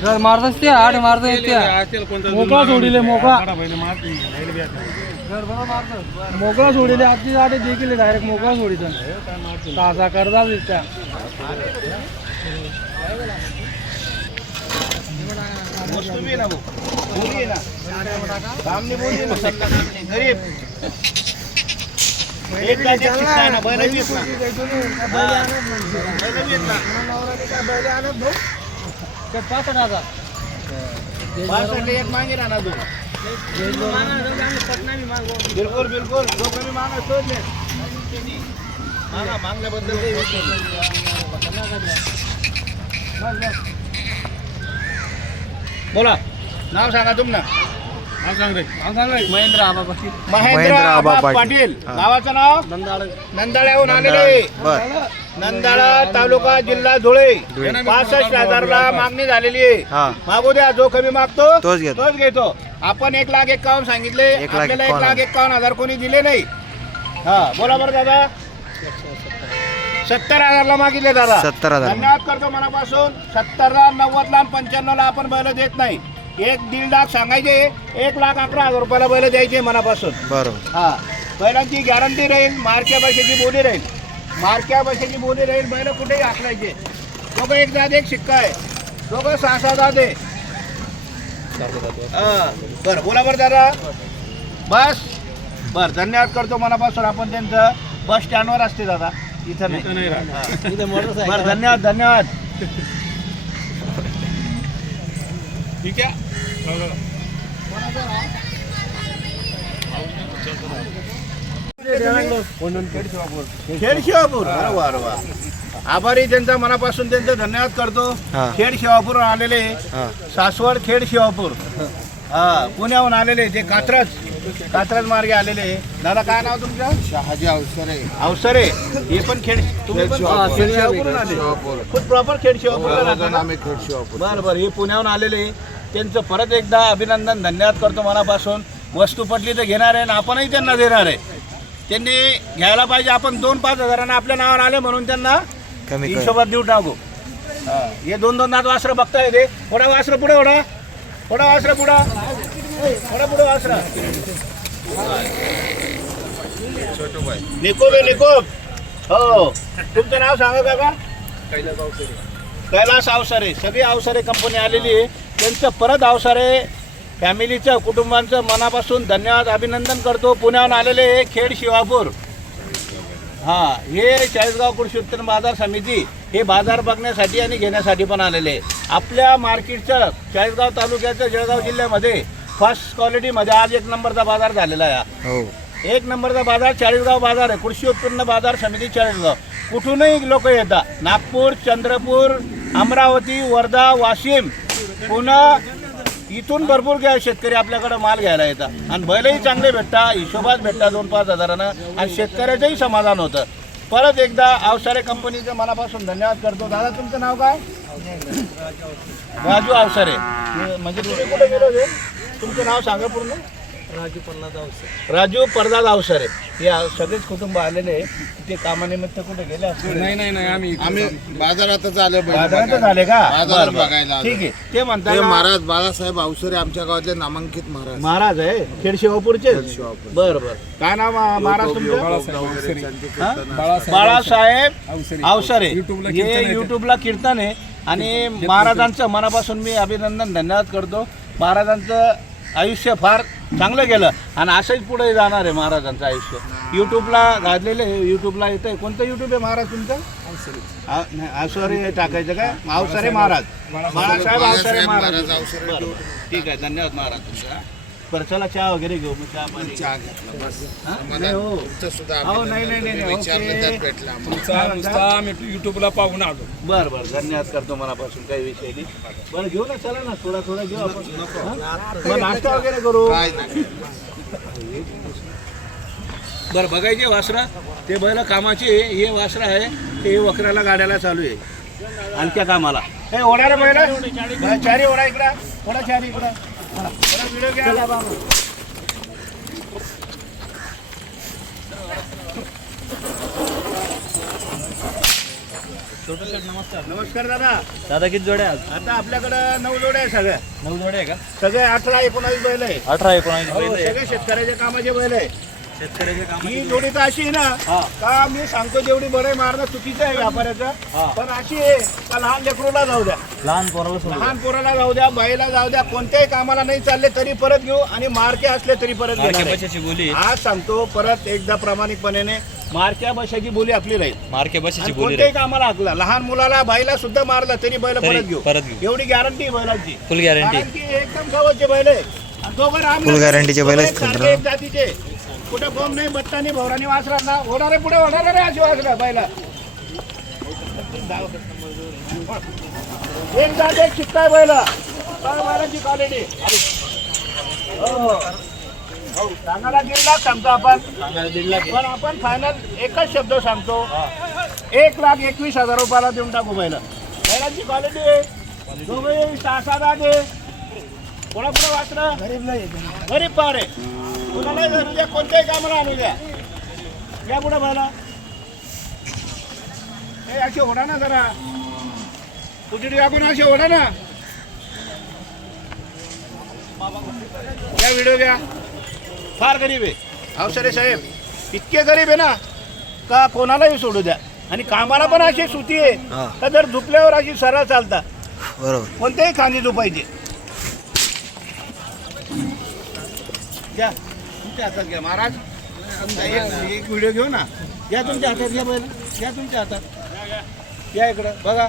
जर मारताच ते आठ मारता येते मोकळा सोडिले मोकळा मोकळा सोडिले आजची आठ देखील डायरेक्ट मोकळा सोडित ताजा करता त्या एक मागे राहणार तू बिलकुल बिलकुल जो कमी मागा शोध मागण्याबद्दल बोला नाव सांगा तुम ना नाव सांग रे महेंद्र आबा महेंद्र आबा पाटील गावाचं नाव नंदाळ्याहून आलेले नंदाळा तालुका जिल्हा धुळे 65,000ला मागणी झालेली आहे मागू द्या जो कमी मागतो तोच घेतो आपण 1,51,000 सांगितले आपल्याला 1,51,000 कोणी दिले नाही हा बोला बरं दादा 70,000ला मागितले दादा 70,000 धन्यवाद करतो मनापासून 70ला 90ला 95ला आपण बैल देत नाही 1-1.5 लाख सांगायचे 1,11,000 रुपयाला बैल द्यायचे मनापासून बरोबर हा बैलांची गॅरंटी राहील मारक्या पैशाची बोली राहील मारक्या पैशाची बोली राहील बैल कुठेही हाकलायचे दोघं एक दाद एक शिक्का आहे दोघं 6-6 दादे बरं बोला बरं दादा बस बरं धन्यवाद करतो मनापासून आपण त्यांचं बस स्टँडवर असते दादा इथं नाही बरं धन्यवाद धन्यवाद ठीक आहे खेड शिवापूर आभारी त्यांचा मनापासून त्यांचं धन्यवाद करतो खेड शिवापूर आलेले सासवड खेड शिवापूर हा पुण्याहून आलेले ते कात्रज मार्गे आलेले दादा काय नाव तुमचं शहाजी अवसरे हे पण खेड तुम्ही पण खेड शिवापूरून आले खूप प्रॉपर खेड शिवापूर बरं बरं हे पुण्याहून आलेले त्यांचं परत एकदा अभिनंदन धन्यवाद करतो मनापासून वस्तू पटली तर घेणार आहे आणि आपणही त्यांना देणार आहे त्यांनी घ्यायला पाहिजे आपण 2-5 हजारांना आपल्या नावावर आले म्हणून त्यांना हिशोबात देऊ टाकू हे 2-2 दात वासरं बघता येते थोडा वासरं पुढे थोडा वासरं पुढे वासरा निकोप हो तुमचं नाव सांगा काका कैलास अवसरे सगळी अवसरे कंपनी आलेली आहे त्यांचं परत अवसरे फॅमिलीचं कुटुंबांचं मनापासून धन्यवाद अभिनंदन करतो पुण्याहून आलेले खेड शिवापूर हा हे चाळीसगाव कृषी उत्पन्न बाजार समिती हे बाजार बघण्यासाठी आणि घेण्यासाठी पण आलेले आपल्या मार्केटचं चाळीसगाव तालुक्याचं जळगाव जिल्ह्यामध्ये फर्स्ट क्वालिटीमध्ये आज 1 नंबरचा बाजार झालेला आहे 1 नंबरचा बाजार चाळीसगाव बाजार आहे कृषी उत्पन्न बाजार समिती चाळीसगाव कुठूनही लोक येतात नागपूर चंद्रपूर अमरावती वर्धा वाशिम पुणे इथून भरपूर शेतकरी आपल्याकडे माल घ्यायला येतात आणि बैलही चांगले भेटतात हिशोबात भेटतात 2-5 हजारानं आणि शेतकऱ्याचंही समाधान होतं परत एकदा अवसरे कंपनीचं मनापासून धन्यवाद करतो दादा तुमचं नाव काय राजू अवसरे म्हणजे तुम्ही कुठे गेलो तुमचं नाव सांगा पूर्ण राजू प्रल्हाद अवसरे हे सगळेच कुटुंब आलेले ते कामानिमित्त कुठे गेले असतील नाही आम्ही बाजारातच आले झाले का बघायला ठीक आहे ते म्हणतात महाराज बाळासाहेब अवसरे आमच्या गावातले नामांकित महाराज आहे खेड शिवापूरचे बरं काय नाव महाराज तुमचं बाळासाहेब अवसरे हे युट्यूबला कीर्तन आहे आणि महाराजांचं मनापासून मी अभिनंदन धन्यवाद करतो महाराजांचं आयुष्य फार चांगलं गेलं आणि असंच पुढे जाणार आहे महाराजांचं आयुष्य यूट्यूबला गाजलेलं आहे यूट्यूबला येतं आहे कोणतं यूट्यूब आहे महाराज तुमचं अवसरे टाकायचं काय अवसरे महाराज बाळासाहेब अवसरे महाराज ठीक आहे धन्यवाद महाराज तुमचा बरं चला चहा वगैरे घेऊ मग चहा पाणी आम्ही युट्यूबला पाहून आलो बरं बरं धन्यवाद करतो मनापासून काही विषय नाही बरं घेऊ ना चला ना थोडा घेऊ आपण नाश्ता वगैरे करू बरं बघायचे वासरं ते बैल कामाचे हे वासरं आहे ते वखराला गाड्याला चालू आहे हलक्या कामाला हे ओढा बैल चारी ओढा इकडं ओढा चारी इकडं ओढा व्हिडिओ घ्या नमस्कार दादा दादा किती जोड्या आज आता आपल्याकडं 9 जोड्या आहे सगळ्या 9 जोड्या आहे का सगळे 18-19 बैल आहे 18-19 हो, सगळे शेतकऱ्याच्या कामाचे बैल आहे शेतकऱ्याचे काम ही जोडी तर अशी आहे ना का मी सांगतो जेवढी बरं मारणं चुकीचं आहे व्यापाऱ्याचं पण अशी आहे का लहान लेकरूला जाऊ द्या लहान पोराला सोडून लहान पोराला जाऊ द्या बाईला जाऊ द्या कोणत्याही कामाला नाही चालले तरी परत घेऊ आणि मार्के असले तरी परत घेणार आहे. बशाची बोली आज सांगतो परत एकदा प्रामाणिकपणे मार्क्या बशाची बोली आपली राहील मार्के बशाची आणि बोली कोणत्याही कामाला हाकला लहान मुलाला बाईला सुद्धा मारला तरी बैल परत घेऊ परत घेऊ एवढी गॅरंटी बैलांची फुल गॅरंटी कारण की एकदम जवळचे बैल आहे आणि दोघं राम Full guarantee चे बैल आहेत सारखे एक जातीचे कुठे बॉम्ब नाही बत्ता नाही भवरानी वासरांना होणारे पुढे होणार रे अशी वासरा बैला एक जात एक चित्ता बैला बैलाची क्वालिटी सांगायला 1.5 लाख सांगतो आपण 1.5 लाख पण आपण फायनल एकच शब्द सांगतो 1,21,000 रुपयाला देऊन टाकू बैला बैलाची क्वालिटी आहे दोघे 6-7 आहे कोणा पुढे वाचलं गरीब नाही गरीब पार आहे कुणाला धरू द्या कोणत्याही कामाला आणू द्या या पुढे बैला हे अशी ओढा ना जरा उजडी आपण अशी ओढा ना या व्हिडिओ घ्या फार गरीब आहे अवसरे साहेब इतके गरीब आहे ना का कोणालाही सोडू द्या आणि कामाला पण अशी सुती आहे का जर झुकल्यावर अशी सरळ चालता बरोबर कोणत्याही खांदी झोपायची घ्या तुमच्या हातात घ्या महाराज एक व्हिडिओ घेऊ ना या तुमच्या हातात घ्या बैल या तुमच्या हातात या इकडं बघा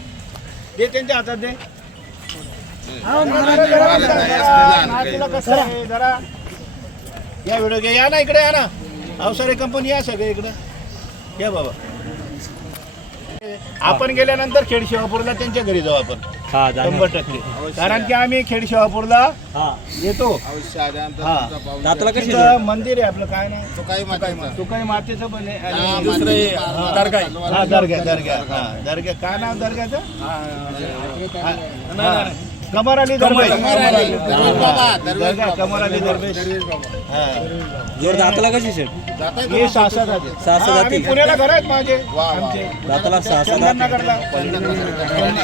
दे त्यांच्या हातात दे तुला कसं आहे जरा या व्हिडिओ घ्या या ना इकडे या ना अवसरे कंपनी या सगळे इकडे या बाबा आपण गेल्यानंतर खेड शिवापूरला त्यांच्या घरी जाऊ आपण 100% कारण की आम्ही खेड शिवापूरला येतो दाताला कशी तिथं मंदिर आहे आपलं काय ना काही तुकाई मातेचं पण आहे आणि हा, दुसरं आहे, दर्गा. दर्गा काय नाव दर्ग्याचं कमर अली दरवेश दर्गा कमर अली दरवेश जोड दाताला कशी शेट हे 6-7 आहे. सहा-सात आम्ही जाती. पुण्याला घर आहेत माझे आमचे दाताला 6-7 चंदननगरला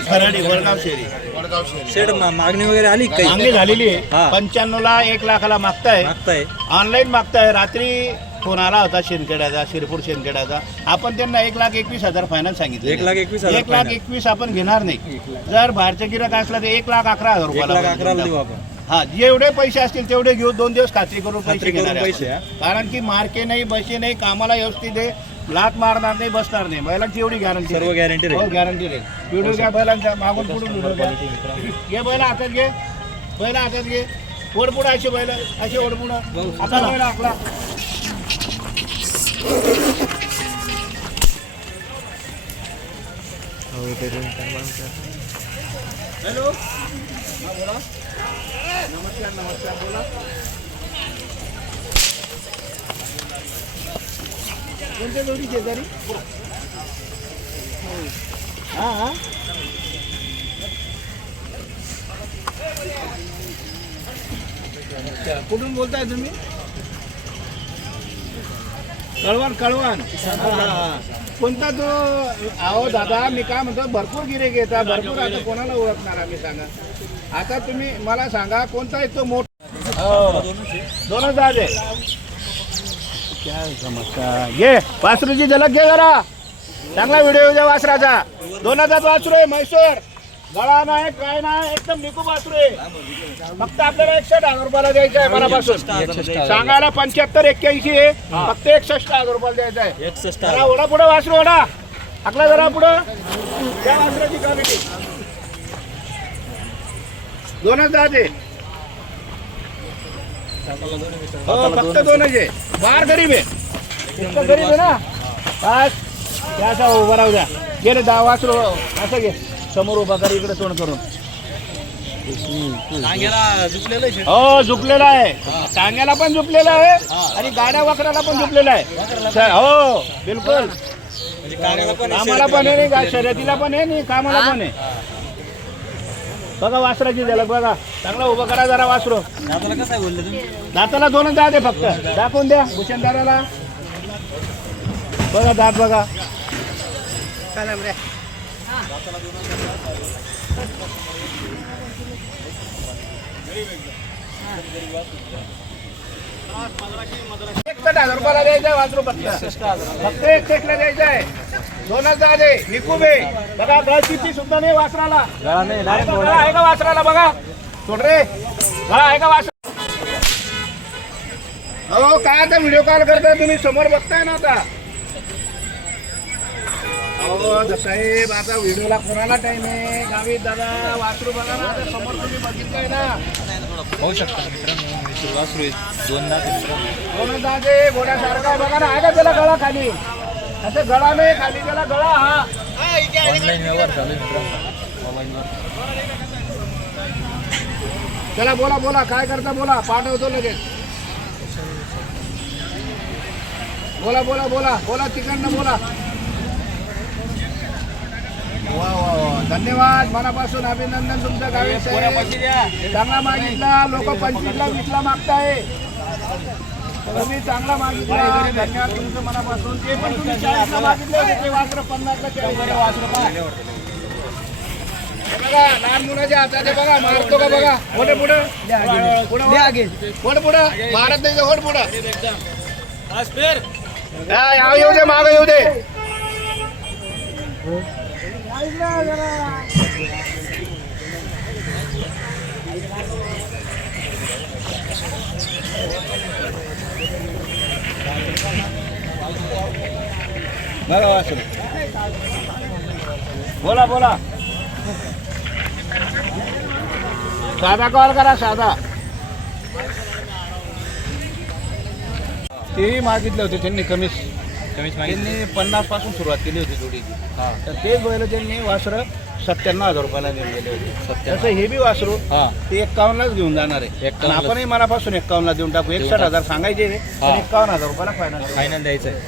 खराडी वडगाव शेरी शेट मागणी वगैरे आली काही मागणी झालेली हा. आहे 95ला 1 लाखाला मागताय मागताय ऑनलाईन मागताय रात्री फोन आला होता शेनखेड्याचा शिरपूर शेनखेड्याचा आपण त्यांना 1,21,000 फायनल सांगितलं 1,21,000 1,21,000 आपण घेणार नाही जर बाहेरचं गिराक असला तर 1,11,000 रुपयाला 1,11,000 देऊ आपण हा जेवढे पैसे असतील तेवढे घेऊ 2 दिवस खात्री करून पैसे खात्री करून घेणार आहे पैसे, आपण. कारण की मार्के नाही बसे नाही कामाला व्यवस्थित आहे लात मारणार नाही बसणार नाही बैलांची एवढी गॅरंटी सर्व गॅरंटी राहील गॅरंटी राहील व्हिडिओ घ्या बैलांचा मागून पुढून व्हिडिओ घ्या घे बैला हातात घे बैला हातात घे ओढपुडा अशी बैल अशी ओढपुडा आता बैला आपला हॅलो हा बोला नमस्कार नमस्कार बोला कोणत्या जोडी शेजारी हा हा कुठून बोलताय तुम्ही कळवण कळवण कोणता तो अहो दादा मी काय म्हणतो भरपूर गिरेक येतात भरपूर आता कोणाला ओळखणार आम्ही सांगा आता तुम्ही मला सांगा कोणता आहे तो मोठा 2,000 आहे काय समजता घे वासरूची झलक घे जरा चांगला व्हिडिओ द्या वासराचा 2,000 वासरू आहे म्हैसूर गळा नाही काय नाही एकदम निकू वासरू आहे फक्त आपल्याला 61,000 रुपयाला द्यायचं आहे मनापासून सांगायला 75-81 आहे फक्त 61,000 रुपयाला द्यायचं आहे 61 जरा ओढा पुढे वासरू ओढा आकला जरा पुढं त्या वासराची क्वालिटी 2,000 आहे हो फक्त 2 आहे फार गरीब आहे इतकं गरीब आहे ना बस त्याचा उभा राहू द्या गेले 10 वासरू असं घे समोर उभा कर इकडे तोंड करून हो झुकलेला आहे, टांग्याला पण झुकलेला आहे आणि गाड्या वाकडाला पण झुकलेला आहे. हो बिलकुल, कामाला पण आहे नाही, शर्यतीला पण आहे नाही, कामाला पण आहे. बघा वासराची झलक बघा, चांगला उभं करा जरा वासरू. दाताला दोनच दात आहे फक्त, दाखवून द्या भूषणदाराला. बघा दात बघा. ₹61,000 द्यायचं आहे वासरू फक्त 61 द्यायचं आहे. दोनच दात आहे, निकूब आहे. बघा गळशीची सुद्धा नाही वासराला. गळा आहे का वासराला बघा, सोड रे. गळा आहे का वासरा? हो काय आता व्हिडिओ कॉल करताय तुम्ही, समोर बघताय ना आता. हो साहेब आता व्हिडिओला कोणाला टाइम आहे? गावी दादा वासरू बघा ना, आता समोर तुम्ही बघितलंय ना. होऊ शकतं मित्रांनो, वासरू आहे, दोनदा दोन दादे घोड्यासारखा आहे बघा ना. आहे का त्याला गळा खाली? असं गळा नाही खाली, त्याला गळा हा. ऑनलाईन व्यवहार चालू आहे मित्रांनो मोबाईलवर. चला बोला बोला, काय करता बोला, पाठवतो लगेच. बोला बोला बोला बोला, तिकडनं बोला. वा वा वा, धन्यवाद, मनापासून अभिनंदन तुमचं. गावी साहेब चांगला मागितला, लोक 25ला 20ला मागताय, तुम्ही चांगला मागितला, धन्यवाद तुमचं मनापासून. ते पण तुम्ही 40ला मागितले होते, ते वासरं 50ला 40ला वासरं पहा. हे बघा लहान मुलाच्या हातात आहे बघा, मारतो का बघा. पुढे पुढे पुढे पुढे भारत नाही, जवळ पुढे येऊ दे, मागं येऊ दे. बघा वासरू, बोला बोला. साधा कॉल करा, साधा. तेही मागितले होते त्यांनी कमीच त्यांनी 50 पासून सुरुवात केली होती जोडीची. तर तेच बैल त्यांनी वासरं 97,000 रुपयाला घेऊन गेले होते. तसं हे बी वासरू ते 51लाच घेऊन जाणार आहे. आणि आपणही मनापासून 51ला देऊन टाकू. 61,000 सांगायचे, 51,000 रुपयाला फायनल द्यायचं आहे.